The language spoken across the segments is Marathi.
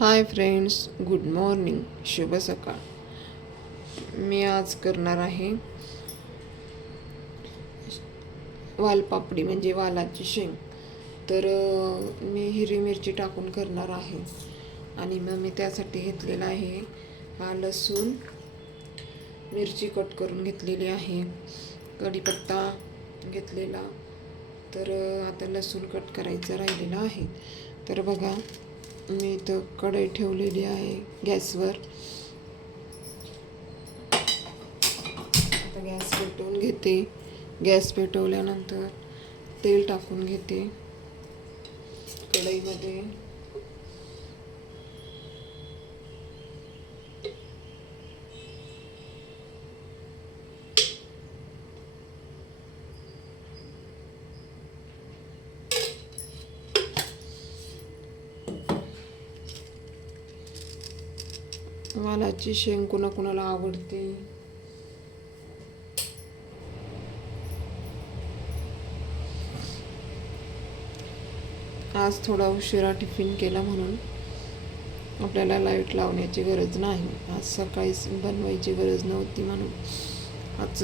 हाय फ्रेंड्स गुड मॉर्निंग शुभ सकाळ. मी आज करणार आहे वालपापडी म्हणजे वालाची शेंग. तर मी हिरवी मिरची टाकून करणार आहे. आणि मग मी त्यासाठी घेतलेला आहे हा लसूण. मिरची कट करून घेतलेली आहे. कढीपत्ता घेतलेला. तर आता लसूण कट करायचं राहिलेलं आहे. तर बघा मी इथं कढई ठेवलेली आहे गॅसवर. आता गॅस पेटवून घेते. गॅस पेटवल्यानंतर तेल टाकून घेते. कढईमध्ये वालाची शेंग कुणाकुणाला आवडते. आज थोडा उशिरा टिफिन केला म्हणून आपल्याला लाइट लावण्याची गरज नाही. आज सकाळीच बनवायची गरज नव्हती म्हणून आज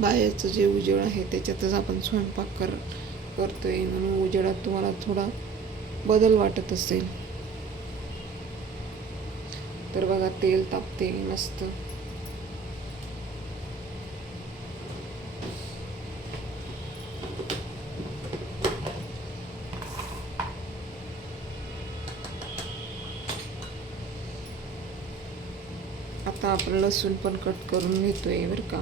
बाहेरचं जे उजेड आहे त्याच्यातच आपण स्वयंपाक कर करतोय म्हणून उजेडात तुम्हाला थोडा बदल वाटत असेल. तर बघा तेल तापते मस्त. आता आपण लसूण पण कट करून घेतोय बरं का.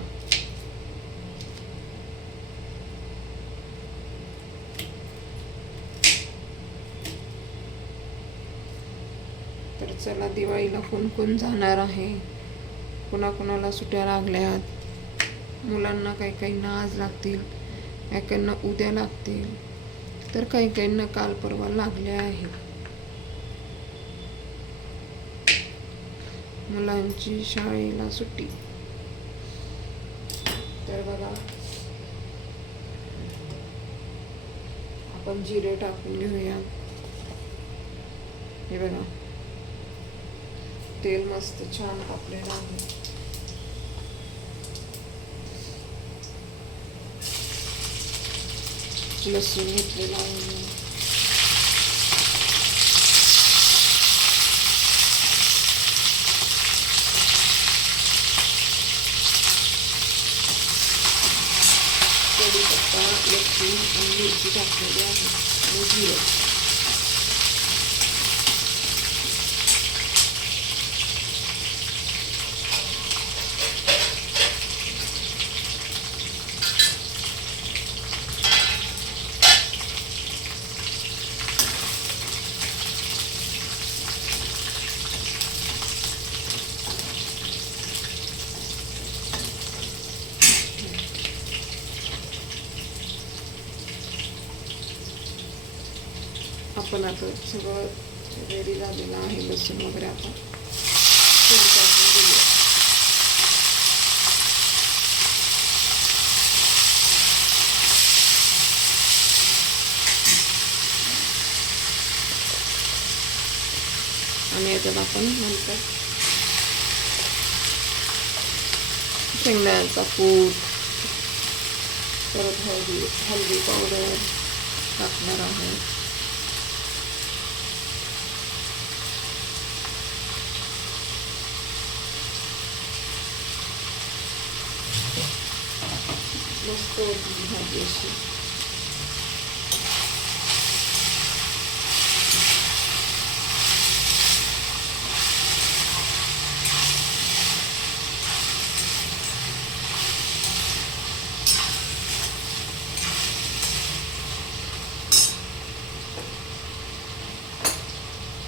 तर चला दिवाळीला कोण कोण जाणार आहे? कुणाकुणाला सुट्या लागल्यात? मुलांना काही काहींना आज लागतील काही काहींना उद्या लागतील तर काही काहींना काल परवा लागल्या आहेत. मुलांची शाळेला सुट्टी. तर बघा आपण जिरे टाकून घेऊया. हे बघा. तेल मस्त छान कापलेलं आहे. लसूण घेतलेला आहे कढीपत्ता लसूण आणि मिरची टाकलेली आहे. आणि जिरं. आपण आता सगळं रेडी झालेलं आहे लसूण वगैरे आता. आणि याच्यात आपण नंतर शेंगदाण्याचा पूट परत हळदी हळदी पावडर टाकणार आहे मस्त होती भाजी अशी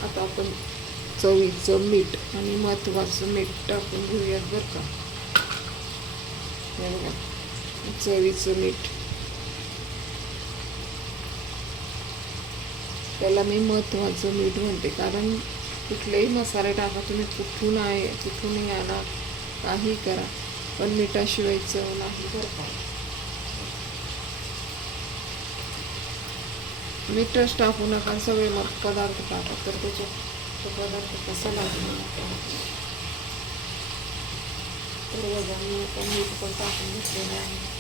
आता आपण चवीचं मीठ आणि महत्वाचं मीठ टाकून घेऊयात बरं का. हे बघा. चवीचं मीठ. त्याला मी महत्त्वाचं मीठ म्हणते. कारण कुठलेही मसाले टाका तुम्ही कुठून आहे कुठूनही आणा काही करा. पण मिठाशिवाय चव नाही बरं मीठच टाकू नका सगळे मग पदार्थ टाका. तर त्याच्या तो पदार्थ कसा लागणार? तर बघा मी मीठ पण टाकून घेतलेलं आहे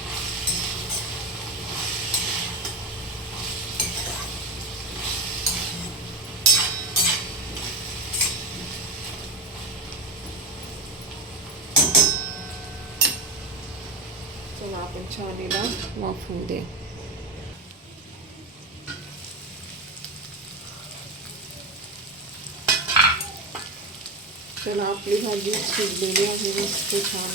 चला आपण छान हिला वाफवून दे. चला आपली भाजी शिजलेली आहे मस्त छान.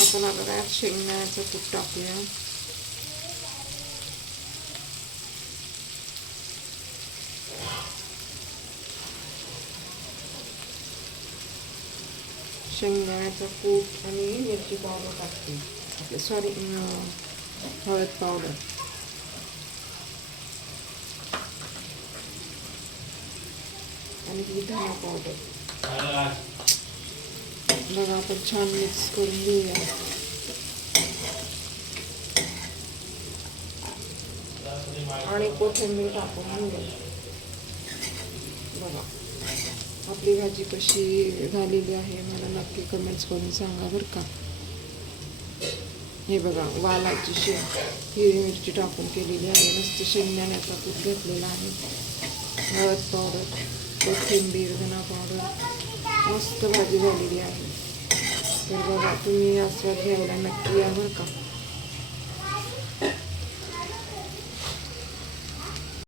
आपण आता त्यात शेंगण्याचं तूप टाकूया. शेंगदाण्याचं कूट आणि मिरची पावडर टाकते. सॉरी हळद पावडर. ही धना पावडर बघा. आपण छान मिक्स करून घेऊया. आणि कोथिंबीर टाकून घेऊया बघा आपली भाजी कशी झालेली आहे मला नक्की कमेंट्स करून सांगा बरं का. हे बघा वालाची शेंग हिरवी मिरची टाकून केलेली आहे. मस्त शेंगदाण्याचा कूट घेतलेला आहे. हळद पावडर कोथिंबीर धना पावडर मस्त भाजी झालेली आहे. तर बघा तुम्ही आस्वाद घ्यायला नक्की या बरं का.